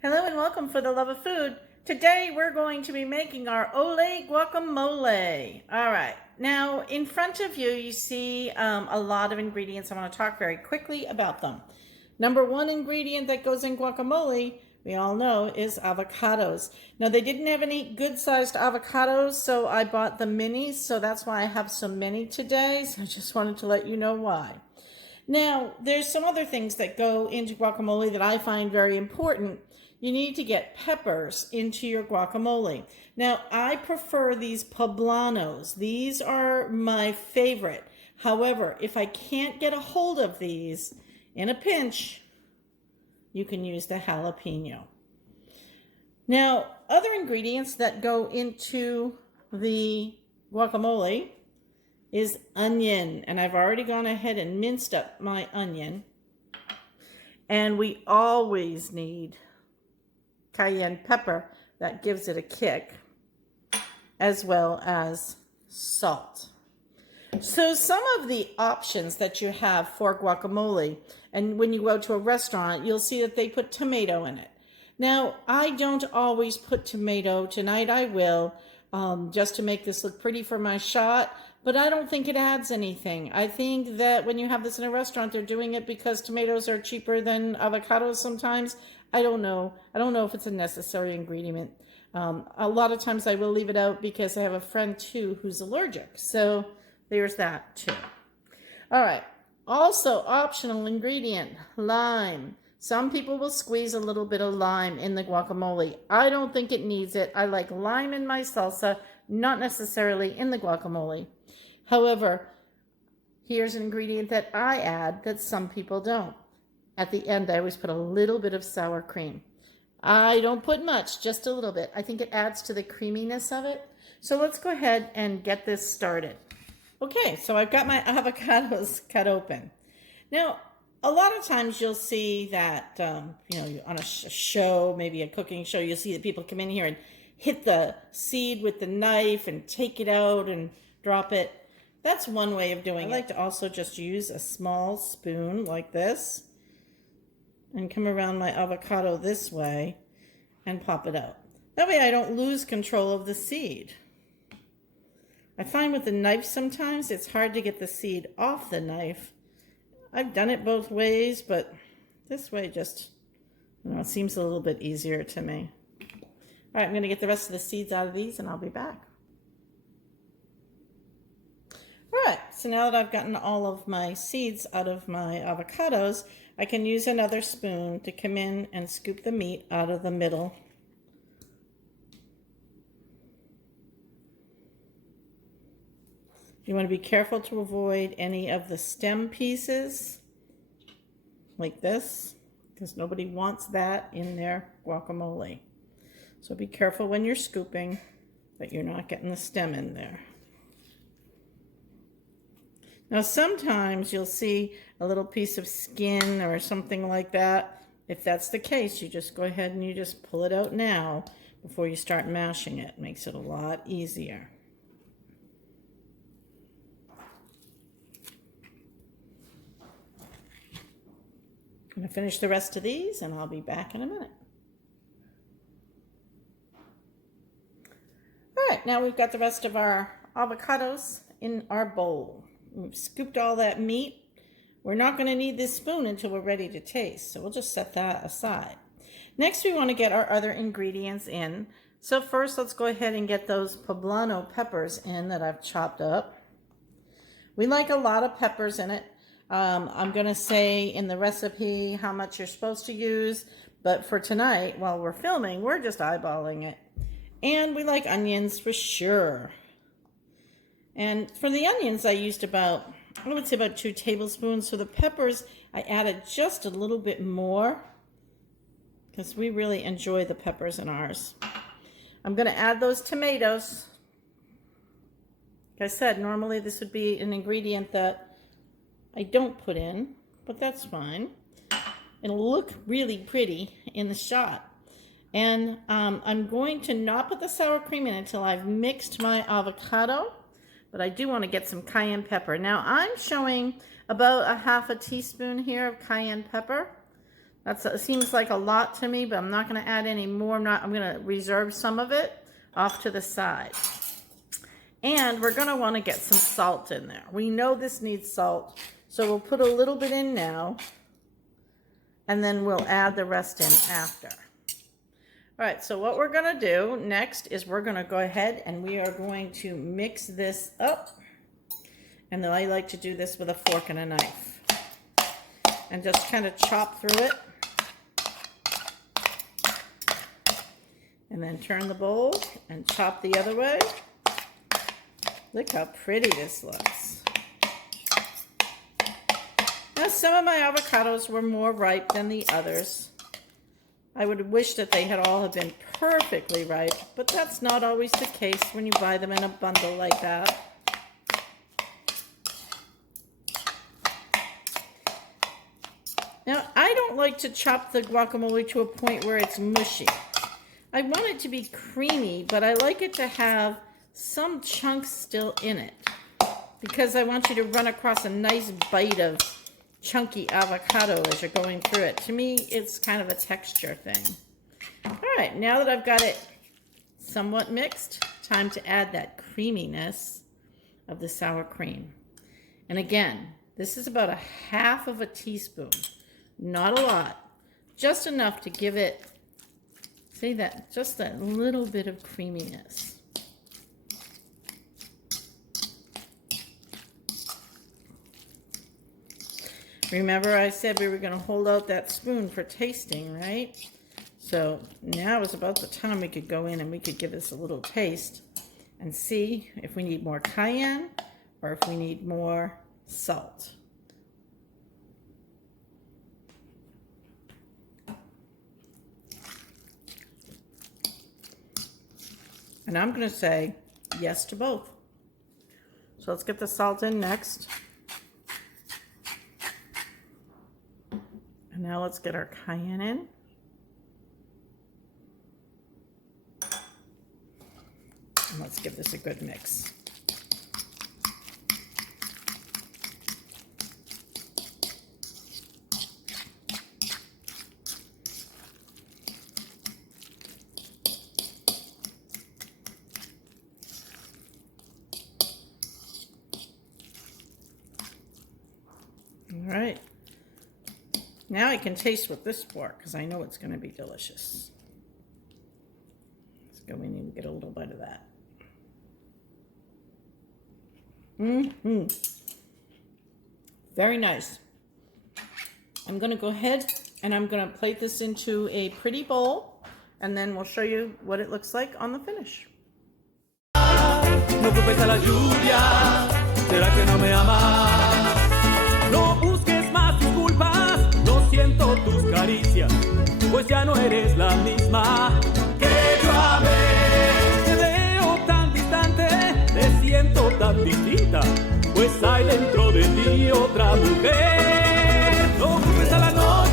Hello and welcome for the love of food. Today we're going to be making our Ole Guacamole. All right, now in front of you, you see a lot of ingredients. I want to talk very quickly about them. Number one ingredient that goes in guacamole, we all know, is avocados. Now they didn't have any good sized avocados, so I bought the minis, so that's why I have so many today. So I just wanted to let you know why. Now, there's some other things that go into guacamole that I find very important. You need to get peppers into your guacamole. Now, I prefer these poblanos. These are my favorite. However, if I can't get a hold of these, in a pinch, you can use the jalapeno. Now, other ingredients that go into the guacamole is onion, and I've already gone ahead and minced up my onion. And we always need cayenne pepper, that gives it a kick, as well as salt. So some of the options that you have for guacamole, and when you go to a restaurant, you'll see that they put tomato in it. Now, I don't always put tomato. Tonight I will, just to make this look pretty for my shot, but I don't think it adds anything. I think that when you have this in a restaurant, they're doing it because tomatoes are cheaper than avocados sometimes. I don't know. I don't know if it's a necessary ingredient. A lot of times I will leave it out because I have a friend too who's allergic. So there's that too. All right. Also, optional ingredient, lime. Some people will squeeze a little bit of lime in the guacamole. I don't think it needs it. I like lime in my salsa, not necessarily in the guacamole. However, here's an ingredient that I add that some people don't. At the end, I always put a little bit of sour cream. I don't put much, just a little bit. I think it adds to the creaminess of it. So let's go ahead and get this started. Okay, so I've got my avocados cut open. Now, a lot of times you'll see that, on a show, maybe a cooking show, you'll see that people come in here and hit the seed with the knife and take it out and drop it. That's one way of doing it. I like to also just use a small spoon like this and come around my avocado this way and pop it out. That way I don't lose control of the seed. I find with the knife sometimes it's hard to get the seed off the knife. I've done it both ways, but this way just, it seems a little bit easier to me. All right, I'm going to get the rest of the seeds out of these and I'll be back. All right, so now that I've gotten all of my seeds out of my avocados, I can use another spoon to come in and scoop the meat out of the middle. You want to be careful to avoid any of the stem pieces, like this, because nobody wants that in their guacamole. So be careful when you're scooping that you're not getting the stem in there. Now sometimes you'll see a little piece of skin or something like that. If that's the case, you just go ahead and you just pull it out now before you start mashing it. It makes it a lot easier. I'm going to finish the rest of these and I'll be back in a minute. All right, now we've got the rest of our avocados in our bowl. We've scooped all that meat. We're not going to need this spoon until we're ready to taste, so we'll just set that aside. Next, we want to get our other ingredients in. So first, let's go ahead and get those poblano peppers in that I've chopped up. We like a lot of peppers in it. I'm going to say in the recipe how much you're supposed to use, but for tonight, while we're filming, we're just eyeballing it. And we like onions for sure. And for the onions, I used I would say about 2 tablespoons. For the peppers, I added just a little bit more because we really enjoy the peppers in ours. I'm going to add those tomatoes. Like I said, normally this would be an ingredient that I don't put in, but that's fine. It'll look really pretty in the shot. And I'm going to not put the sour cream in until I've mixed my avocado. But I do want to get some cayenne pepper. Now I'm showing about a half a teaspoon here of cayenne pepper. It seems like a lot to me, but I'm not going to add any more. I'm going to reserve some of it off to the side. And we're going to want to get some salt in there. We know this needs salt, so we'll put a little bit in now, and then we'll add the rest in after. All right, so what we're going to do next is we're going to go ahead and we are going to mix this up. And then I like to do this with a fork and a knife. And just kind of chop through it. And then turn the bowl and chop the other way. Look how pretty this looks. Now, some of my avocados were more ripe than the others. I would wish that they had all have been perfectly ripe, but that's not always the case when you buy them in a bundle like that. Now, I don't like to chop the guacamole to a point where it's mushy. I want it to be creamy, but I like it to have some chunks still in it because I want you to run across a nice bite of chunky avocado as you're going through it. To me, it's kind of a texture thing. All right, now that I've got it somewhat mixed, time to add that creaminess of the sour cream. And again, this is about a half of a teaspoon. Not a lot, just enough to give it, see that, just that little bit of creaminess. Remember I said we were going to hold out that spoon for tasting, right? So now is about the time we could go in and we could give this a little taste and see if we need more cayenne or if we need more salt. And I'm going to say yes to both. So let's get the salt in next. And now let's get our cayenne in. And let's give this a good mix. All right, now I can taste with this fork because I know it's going to be delicious. Let's go in and get a little bit of that. Very nice. I'm going to go ahead and I'm going to plate this into a pretty bowl, and then we'll show you what it looks like on the finish. No culpes a la lluvia, ¿será que no me amas? No busques más disculpas, no siento tus caricias, pues ya no eres la misma que yo amé. Te veo tan distante, te siento tan distinta, pues hay dentro de ti otra mujer.